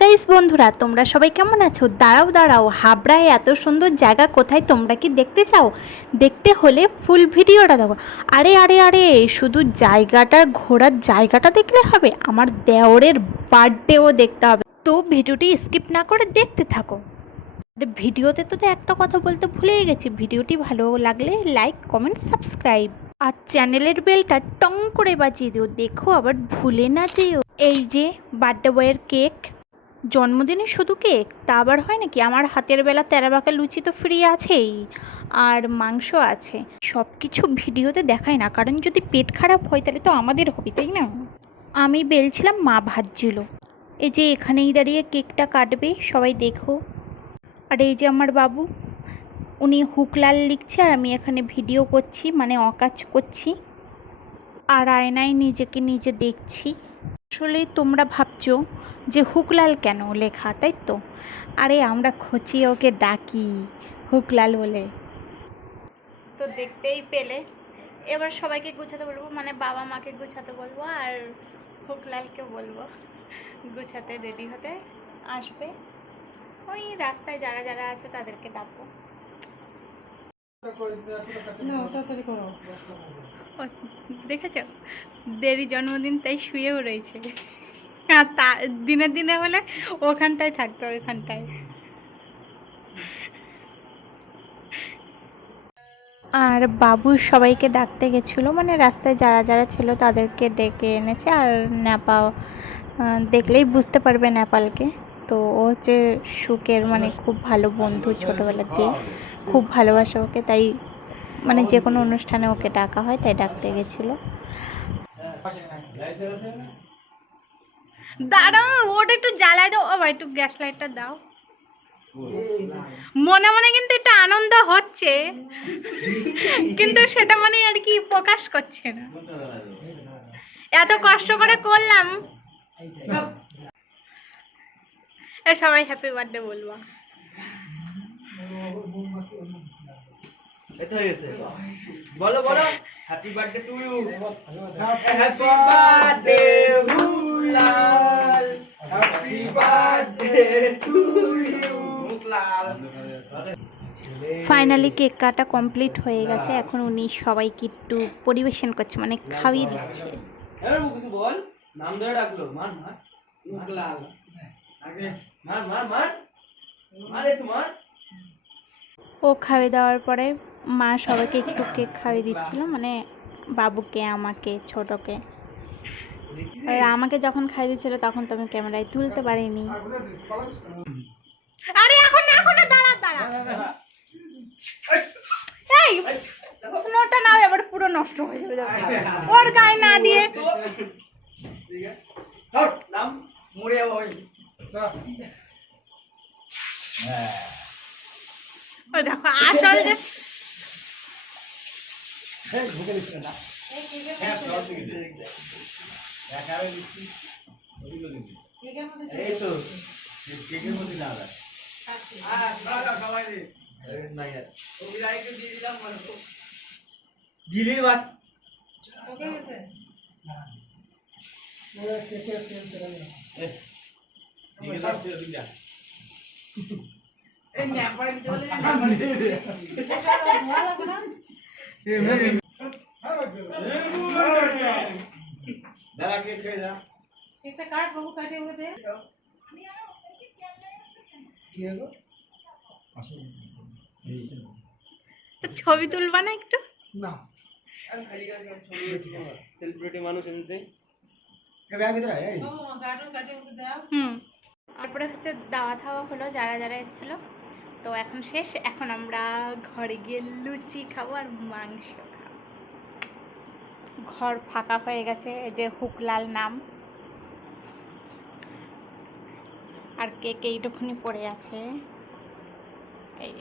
Guys বন্ধুরা, তোমরা সবাই কেমন আছো? দাঁড়াও দাঁড়াও, হাবড়ায় এত সুন্দর জায়গা কোথায় তোমরা কি দেখতে চাও? দেখতে হলে ফুল ভিডিওটা দেখো। আরে আরে আরে, শুধু জায়গাটার ঘোরার জায়গাটা দেখলে হবে? আমার দেওরের বার্থডেও দেখতে হবে। তো ভিডিওটি স্কিপ না করে দেখতে থাকো। ভিডিওতে তো তো একটা কথা বলতে ভুলেই গেছি। ভিডিওটি ভালো লাগলে লাইক কমেন্ট সাবস্ক্রাইব আর চ্যানেলের বেলটা টং করে বাজিয়ে দিও। দেখো, আবার ভুলে না যেও। এই যে বার্থডে বয়ের কেক জন্মদিনে শুধু কেক? তা আবার হয় নাকি? আমার হাতের বেলা তেরা বাঁকা লুচি তো ফ্রি আছেই। আর মাংস আছে। সব কিছু ভিডিওতে দেখায় না, কারণ যদি পেট খারাপ হয় তাহলে তো আমাদের হবে, তাই না? আমি বেলছিলাম মা ভাজছিল। এই যে এখানেই দাঁড়িয়ে কেকটা কাটবে, সবাই দেখো। আর এই যে আমার বাবু, উনি হুকলাল লিখছে আর আমি এখানে ভিডিও করছি মানে অকাজ করছি। আর আয়নায় নিজেকে নিজে দেখছি। আসলে তোমরা ভাবছ যে হুকলাল কেন লেখা তাই তো? আরে আমরা খচিয়ে ওকে ডাকি হুকলাল বলে। তো দেখতেই পেলে। এবার সবাইকে গুছাতে বলব মানে বাবা মাকে গুছাতে বলব আর হুকলালকে বলব। গুছাতে রেডি হতে আসবে। ওই রাস্তায় যারা যারা আছে তাদেরকে ডাকবো। ও, দেখেছ? দেরি জন্মদিন তাই শুয়েও রয়েছে। তা দিনে দিনে হলে ওখানটায় থাকতো ওইখানটায়। আর বাবু সবাইকে ডাকতে গেছিল মানে রাস্তায় যারা যারা ছিল তাদেরকে ডেকে এনেছে আর আহ, দেখলেই বুঝতে পারবে নেপালকে তো ও হচ্ছে সুখের মানে খুব ভালো বন্ধু ছোটোবেলার দিয়ে খুব ভালোবাসে ওকে তাই মানে যে কোনো অনুষ্ঠানে ওকে ডাকা হয় তাই ডাকতে গেছিল। দাঁড়াও, ওটা একটু জ্বালায় দাও। ও ভাই একটু গ্যাস লাইটটা দাও। মনে মনে কিন্তু একটু আনন্দ হচ্ছে, কিন্তু সেটা মানে আর কি প্রকাশ করছে না। এত কষ্ট করে করলাম। সবাই হ্যাপি বার্থডে বলব। বলো বলো। Happy birthday to you happy birthday Hulal happy birthday to you Mukulal finally cake কাটা কমপ্লিট হয়ে গেছে। এখন উনি সবাইকে একটু পরিবেশন করছে মানে খাইয়ে দিচ্ছে। কিছু বল? নাম ধরে ডাকলো। মার মার। মুকলাল আগে মার মার মার। মারে তোমার ও খাইয়ে দেওয়ার পরে মা সবাইকে একটু কেক খাইয়ে দিচ্ছিল মানে বাবুকে, আমাকে, ছোটকে। আর আমাকে যখন খাইয়ে দিচ্ছিল, তখন তো আমি ক্যামেরায় তুলতে পারিনি। আরে, এখন না, এখন দাঁড়া দাঁড়া। এই, স্নোটা নাও, এবার পুরো নষ্ট হয়ে যাবে ওর গায়ে না দিয়ে। নাম মুড়ে ওই ও দেখো আসল যে এই তো কেকের মধ্যে না দাও আ দাও সবাই দে নাই আর ও বিরাইকে কে ছবি তুলবা না একটু আমি খালি গাছ সেলিব্রিটি মানুষ এমনিতে তারপরে হচ্ছে দাওয়া থাওয়া হলো যারা যারা এসেছিল। তো এখন শেষ এখন আমরা ঘরে গিয়ে লুচি খাব আর মাংস খাব। ঘর ফাঁকা হয়ে গেছে এই যে হুকলাল নাম। আর কে এইটুকুনি পড়ে আছে? এই